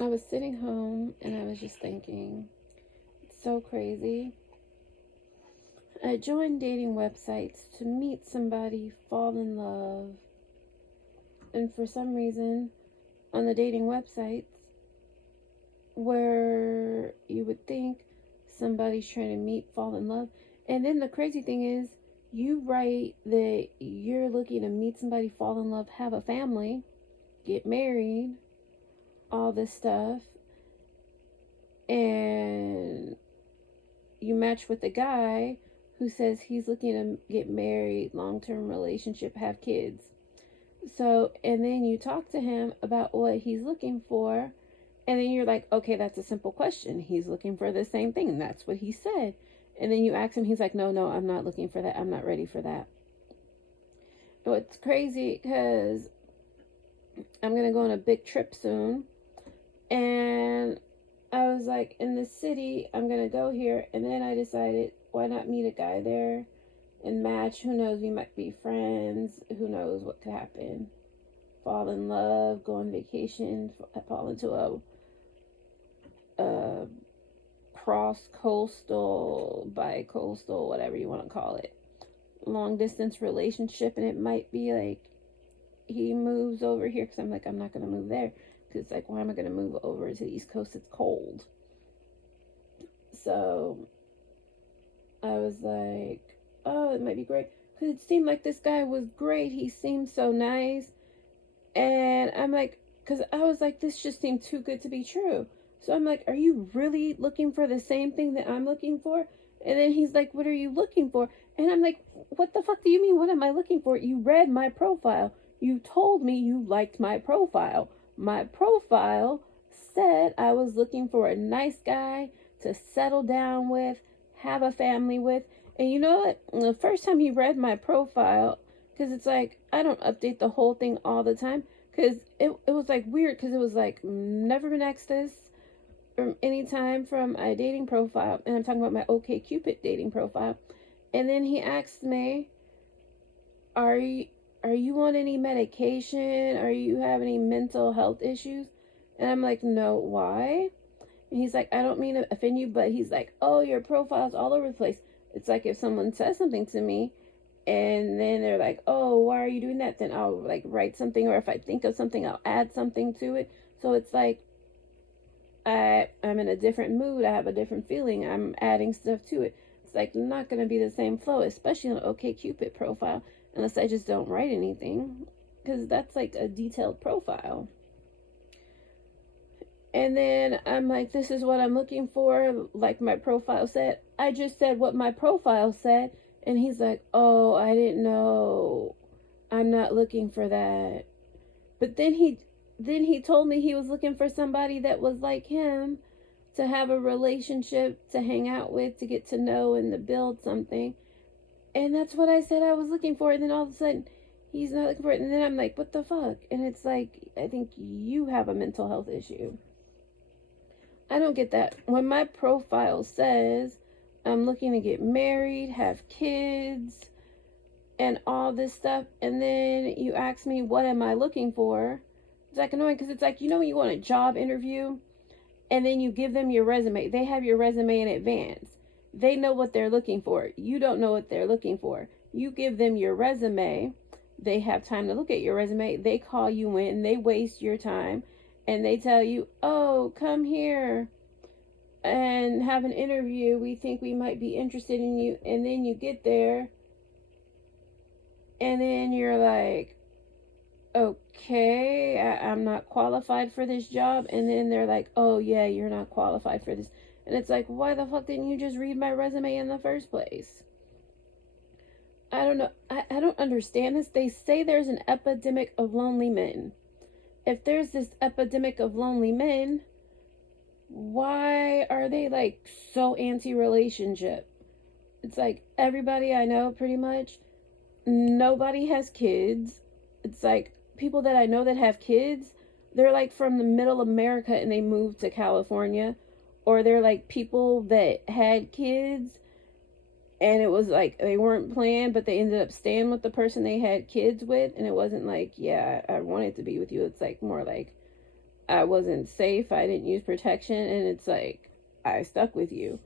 I was sitting home and I was just thinking, it's so crazy. I joined dating websites to meet somebody, fall in love, and for some reason, on the dating websites, where you would think somebody's trying to meet, fall in love, and then the crazy thing is, you write that you're looking to meet somebody, fall in love, have a family, get married, all this stuff, and you match with a guy who says he's looking to get married, long-term relationship, have kids. So, and then you talk to him about what he's looking for, and then you're like, okay, that's a simple question. He's looking for the same thing, and that's what he said. And then you ask him, he's like, no, I'm not looking for that. I'm not ready for that. So it's crazy because I'm going to go on a big trip soon. And I was like, in the city, I'm going to go here. And then I decided, why not meet a guy there and match? Who knows? We might be friends. Who knows what could happen? Fall in love, go on vacation, fall into a cross-coastal, bi-coastal, whatever you want to call it, long-distance relationship. And it might be like he moves over here because I'm like, I'm not going to move there. Because it's like, why am I going to move over to the East Coast? It's cold. So I was like, oh, it might be great. Because it seemed like this guy was great. He seemed so nice. And I'm like, because I was like, this just seemed too good to be true. So I'm like, are you really looking for the same thing that I'm looking for? And then he's like, what are you looking for? And I'm like, what the fuck do you mean? What am I looking for? You read my profile. You told me you liked my profile. My profile said I was looking for a nice guy to settle down with, have a family with. And you know what? The first time he read my profile, because it's like, I don't update the whole thing all the time, because it was like weird, because it was like, never been asked this from any time from a dating profile. And I'm talking about my OkCupid dating profile. And then he asked me, are you on any medication? Are you have any mental health issues? And I'm like, no, why? And he's like, I don't mean to offend you, but he's like, oh, your profile's all over the place. It's like if someone says something to me and then they're like, oh, why are you doing that? Then I'll like write something, or if I think of something, I'll add something to it. So it's like I'm in a different mood. I have a different feeling. I'm adding stuff to it. It's like not going to be the same flow, especially on an OkCupid profile, unless I just don't write anything, because that's like a detailed profile. And then I'm like, this is what I'm looking for, like my profile said. I just said what my profile said, and he's like, oh, I didn't know. I'm not looking for that. But then he told me he was looking for somebody that was like him, to have a relationship, to hang out with, to get to know, and to build something. And that's what I said I was looking for. And then all of a sudden, he's not looking for it. And then I'm like, what the fuck? And it's like, I think you have a mental health issue. I don't get that. When my profile says I'm looking to get married, have kids, and all this stuff, and then you ask me, what am I looking for? It's like annoying, because it's like, you know, when you go on a job interview and then you give them your resume, they have your resume in advance. They know what they're looking for. You don't know what they're looking for. You give them your resume. They have time to look at your resume. They call you in. They waste your time. And they tell you, oh, come here and have an interview. We think we might be interested in you. And then you get there. And then you're like, okay, I'm not qualified for this job. And then they're like, oh, yeah, you're not qualified for this. And it's like, why the fuck didn't you just read my resume in the first place? I don't know. I don't understand this. They say there's an epidemic of lonely men. If there's this epidemic of lonely men, why are they like so anti-relationship? It's like everybody I know, pretty much, nobody has kids. It's like people that I know that have kids, they're like from the middle America and they moved to California. Or they're like people that had kids and it was like they weren't planned, but they ended up staying with the person they had kids with. And it wasn't like, yeah, I wanted to be with you. It's like more like, I wasn't safe, I didn't use protection, and it's like, I stuck with you.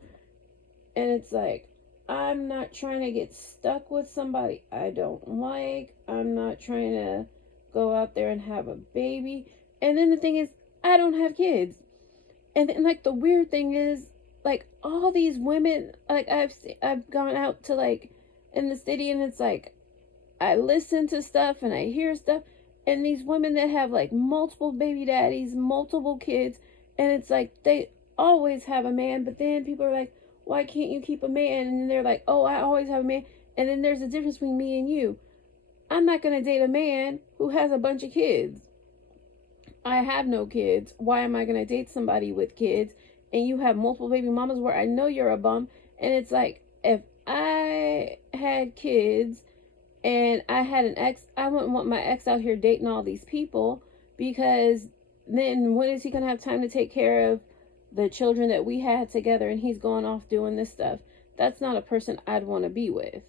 And it's like, I'm not trying to get stuck with somebody I don't like. I'm not trying to go out there and have a baby. And then the thing is, I don't have kids. And then, like, the weird thing is, like, all these women, like, I've gone out to, like, in the city, and it's like, I listen to stuff and I hear stuff, and these women that have, like, multiple baby daddies, multiple kids, and it's like, they always have a man, but then people are like, why can't you keep a man? And then they're like, oh, I always have a man. And then there's a difference between me and you. I'm not going to date a man who has a bunch of kids. I have no kids. Why am I going to date somebody with kids? And you have multiple baby mamas where I know you're a bum. And it's like, if I had kids and I had an ex, I wouldn't want my ex out here dating all these people, because then when is he going to have time to take care of the children that we had together, and he's going off doing this stuff? That's not a person I'd want to be with.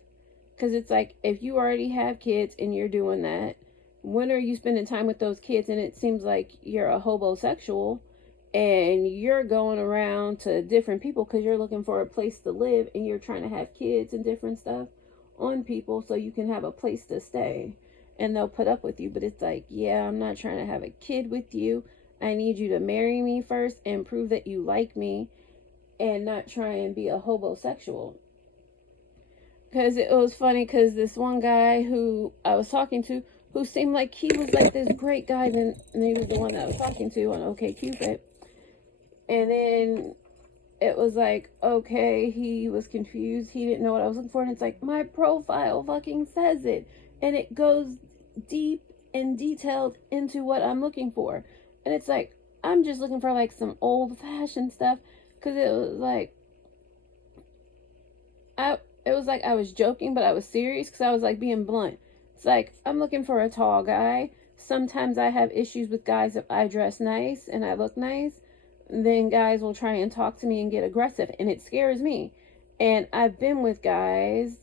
Because it's like, if you already have kids and you're doing that, when are you spending time with those kids? And it seems like you're a hobosexual and you're going around to different people because you're looking for a place to live, and you're trying to have kids and different stuff on people so you can have a place to stay, and they'll put up with you. But it's like, yeah, I'm not trying to have a kid with you. I need you to marry me first and prove that you like me, and not try and be a hobosexual. Because it was funny, because this one guy who I was talking to, who seemed like he was like this great guy, then he was the one that I was talking to on OkCupid. And then it was like, okay, he was confused. He didn't know what I was looking for. And it's like, my profile fucking says it. And it goes deep and detailed into what I'm looking for. And it's like, I'm just looking for like some old fashioned stuff. Because it was like, I was joking, but I was serious, because I was like being blunt. It's like, I'm looking for a tall guy. Sometimes I have issues with guys if I dress nice and I look nice. Then guys will try and talk to me and get aggressive, and it scares me. And I've been with guys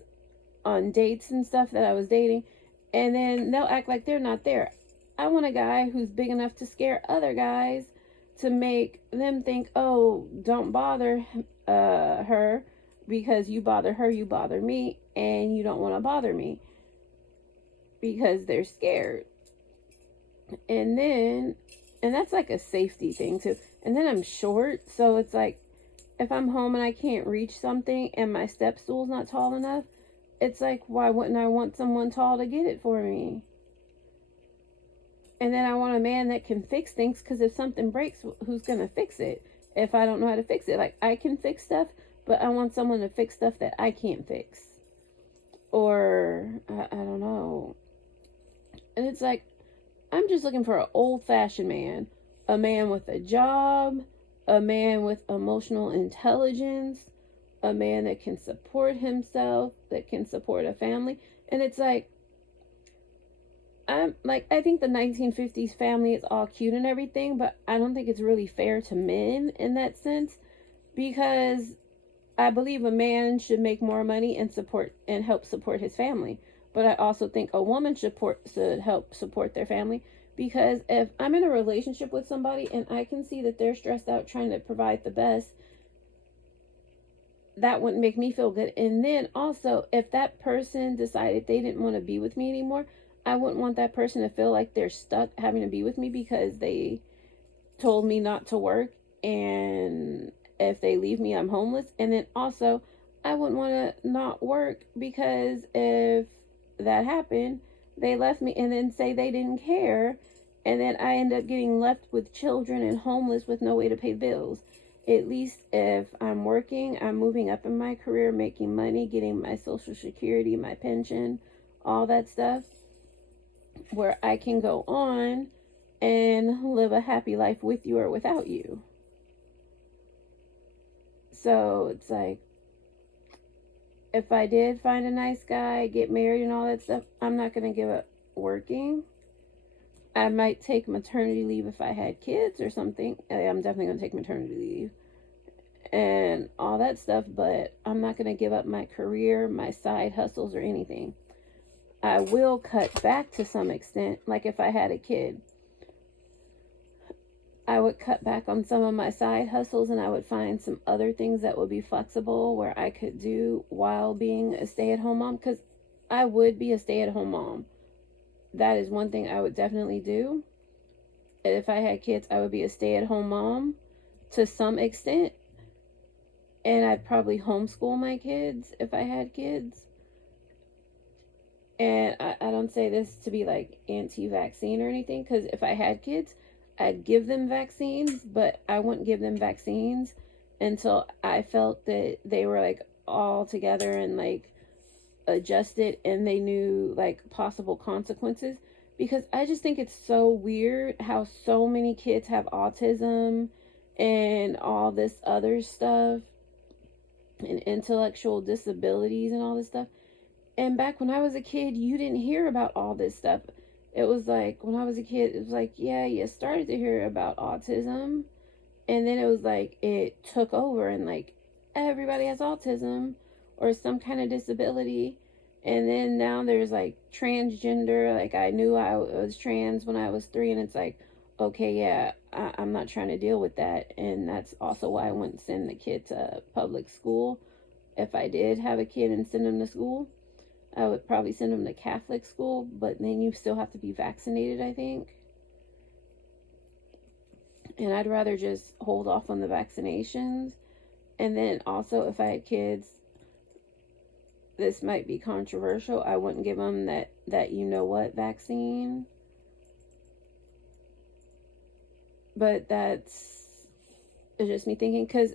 on dates and stuff that I was dating, and then they'll act like they're not there. I want a guy who's big enough to scare other guys, to make them think, oh, don't bother her, because you bother her, you bother me, and you don't want to bother me, because they're scared. And that's like a safety thing too. And then I'm short, so it's like, if I'm home and I can't reach something and my step stool's not tall enough, it's like, why wouldn't I want someone tall to get it for me? And then I want a man that can fix things, because if something breaks, who's going to fix it? If I don't know how to fix it, like, I can fix stuff, but I want someone to fix stuff that I can't fix. Or, I don't know. And it's like, I'm just looking for an old-fashioned man. A man with a job, a man with emotional intelligence, a man that can support himself, that can support a family. And it's like, I think the 1950s family is all cute and everything, but I don't think it's really fair to men in that sense, because I believe a man should make more money and help support his family. But I also think a woman should help support their family, because if I'm in a relationship with somebody and I can see that they're stressed out trying to provide the best, that wouldn't make me feel good. And then also, if that person decided they didn't want to be with me anymore, I wouldn't want that person to feel like they're stuck having to be with me because they told me not to work, and if they leave me, I'm homeless. And then also, I wouldn't want to not work, because if that happened, they left me, and then say they didn't care, and then I end up getting left with children and homeless with no way to pay bills. At least if I'm working, I'm moving up in my career, making money, getting my Social Security, my pension, all that stuff, where I can go on and live a happy life with you or without you. So it's like, if I did find a nice guy, get married and all that stuff, I'm not going to give up working. I might take maternity leave if I had kids or something. I'm definitely going to take maternity leave and all that stuff, but I'm not going to give up my career, my side hustles, or anything. I will cut back to some extent, like if I had a kid. would cut back on some of my side hustles, and I would find some other things that would be flexible where I could do while being a stay-at-home mom, because I would be a stay-at-home mom. That is one thing I would definitely do. If I had kids, I would be a stay-at-home mom to some extent, and I'd probably homeschool my kids if I had kids. And I don't say this to be like anti-vaccine or anything, because if I had kids, I'd give them vaccines, but I wouldn't give them vaccines until I felt that they were like all together and like adjusted and they knew like possible consequences. Because I just think it's so weird how so many kids have autism and all this other stuff and intellectual disabilities and all this stuff. And back when I was a kid, you didn't hear about all this stuff. It was like, when I was a kid, it was like, yeah, you started to hear about autism. And then it was like, it took over and like, everybody has autism or some kind of disability. And then now there's like transgender. Like, I knew I was trans when I was 3, and it's like, okay, yeah, I'm not trying to deal with that. And that's also why I wouldn't send the kid to public school. If I did have a kid and send him to school, I would probably send them to Catholic school, but then you still have to be vaccinated, I think. And I'd rather just hold off on the vaccinations. And then also, if I had kids, this might be controversial, I wouldn't give them that you know what vaccine. But that's just me thinking, because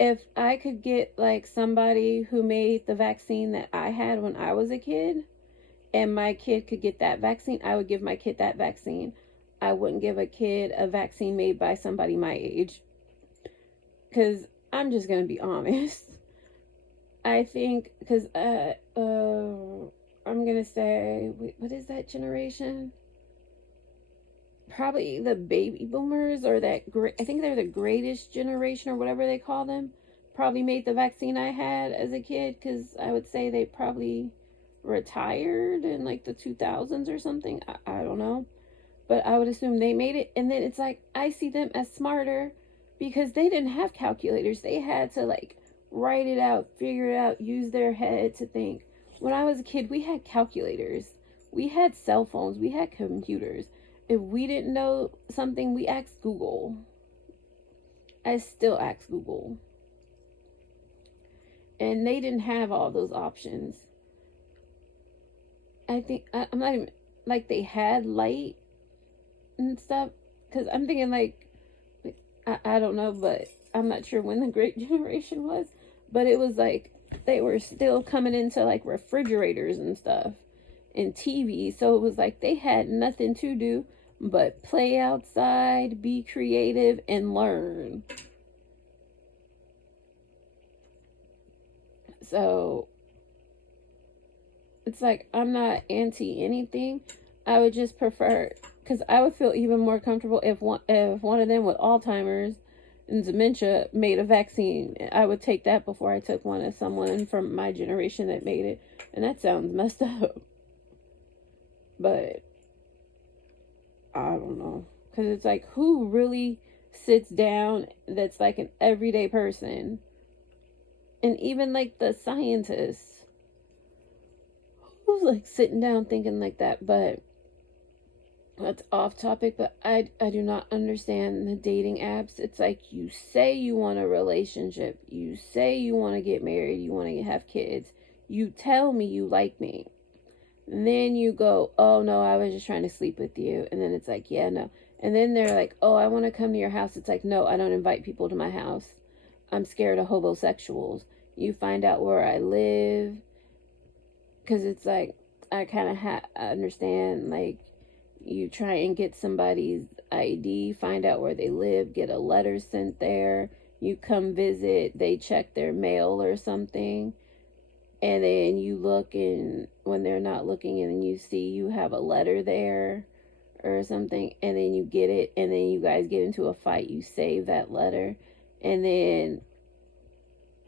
if I could get like somebody who made the vaccine that I had when I was a kid, and my kid could get that vaccine, I would give my kid that vaccine. I wouldn't give a kid a vaccine made by somebody my age. Because I'm just going to be honest. I think, because I'm going to say, what is that generation? Probably the baby boomers, or I think they're the greatest generation or whatever they call them, probably made the vaccine I had as a kid, because I would say they probably retired in like the 2000s or something. I don't know, but I would assume they made it. And then it's like, I see them as smarter because they didn't have calculators. They had to like write it out, figure it out, use their head to think. When I was a kid, we had calculators, we had cell phones, we had computers. If we didn't know something, we asked Google. I still ask Google. And they didn't have all those options. I think, I'm not even, like, they had light and stuff. Because I'm thinking, like, I don't know, but I'm not sure when the Great Generation was. But it was like, they were still coming into, like, refrigerators and stuff. And TV. So it was like they had nothing to do but play outside, be creative, and learn. So it's like, I'm not anti anything. I would just prefer, because I would feel even more comfortable if one of them with Alzheimer's and dementia made a vaccine. I would take that before I took one of someone from my generation that made it. And that sounds messed up. But I don't know, because it's like, who really sits down that's like an everyday person? And even like the scientists, who's like sitting down thinking like that? But that's off topic. But I do not understand the dating apps. It's like, you say you want a relationship, you say you want to get married, you want to have kids, you tell me you like me. And then you go, oh no, I was just trying to sleep with you. And then it's like, yeah, no. And then they're like, oh, I want to come to your house. It's like, no, I don't invite people to my house. I'm scared of homosexuals. You find out where I live. Because it's like, I kind of understand, like, you try and get somebody's ID, find out where they live, get a letter sent there. You come visit, they check their mail or something. And then you look, and when they're not looking, and then you see you have a letter there or something, and then you get it, and then you guys get into a fight, you save that letter, and then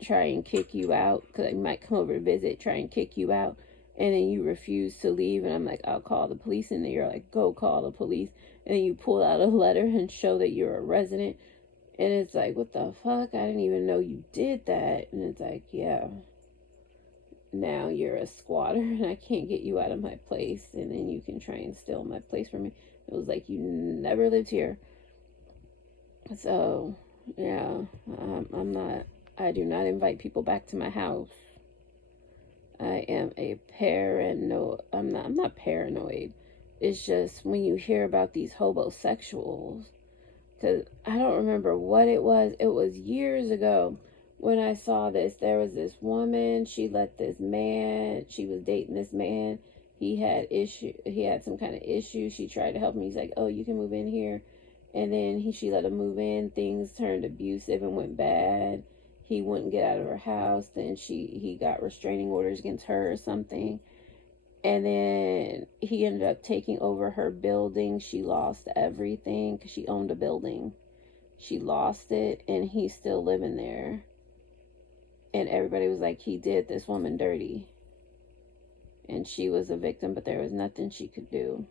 try and kick you out, because they might come over to visit, try and kick you out, and then you refuse to leave, and I'm like, I'll call the police, and then you're like, go call the police, And then you pull out a letter and show that you're a resident. And it's like, what the fuck? I didn't even know you did that. And it's like, yeah, now you're a squatter and I can't get you out of my place. And then you can try and steal my place from me. It was like, you never lived here. So, yeah, I do not invite people back to my house. I am I'm not paranoid. It's just when you hear about these homosexuals, because I don't remember what it was. It was years ago when I saw this. There was this woman, she was dating this man. He had some kind of issue. She tried to help him. He's like, oh, you can move in here. And then she let him move in. Things turned abusive and went bad. He wouldn't get out of her house. Then he got restraining orders against her or something. And then he ended up taking over her building. She lost everything because she owned a building. She lost it, and he's still living there. And everybody was like, he did this woman dirty. And she was a victim, but there was nothing she could do.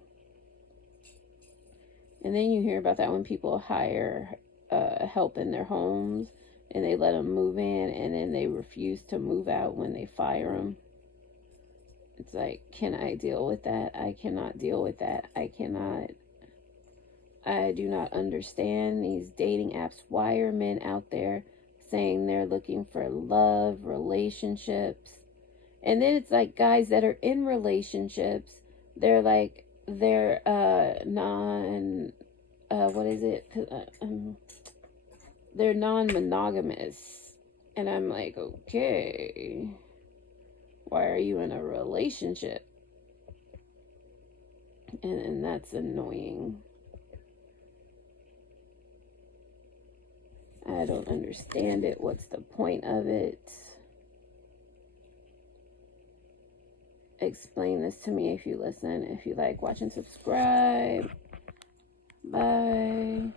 And then you hear about that when people hire help in their homes, and they let them move in, and then they refuse to move out when they fire them. It's like, can I deal with that? I cannot deal with that. I do not understand these dating apps. Why are men out there saying they're looking for love, relationships? And then it's like guys that are in relationships, they're they're non-monogamous. And I'm like, okay, why are you in a relationship? And that's annoying. I don't understand it. What's the point of it? Explain this to me if you listen. If you like, watch and subscribe. Bye.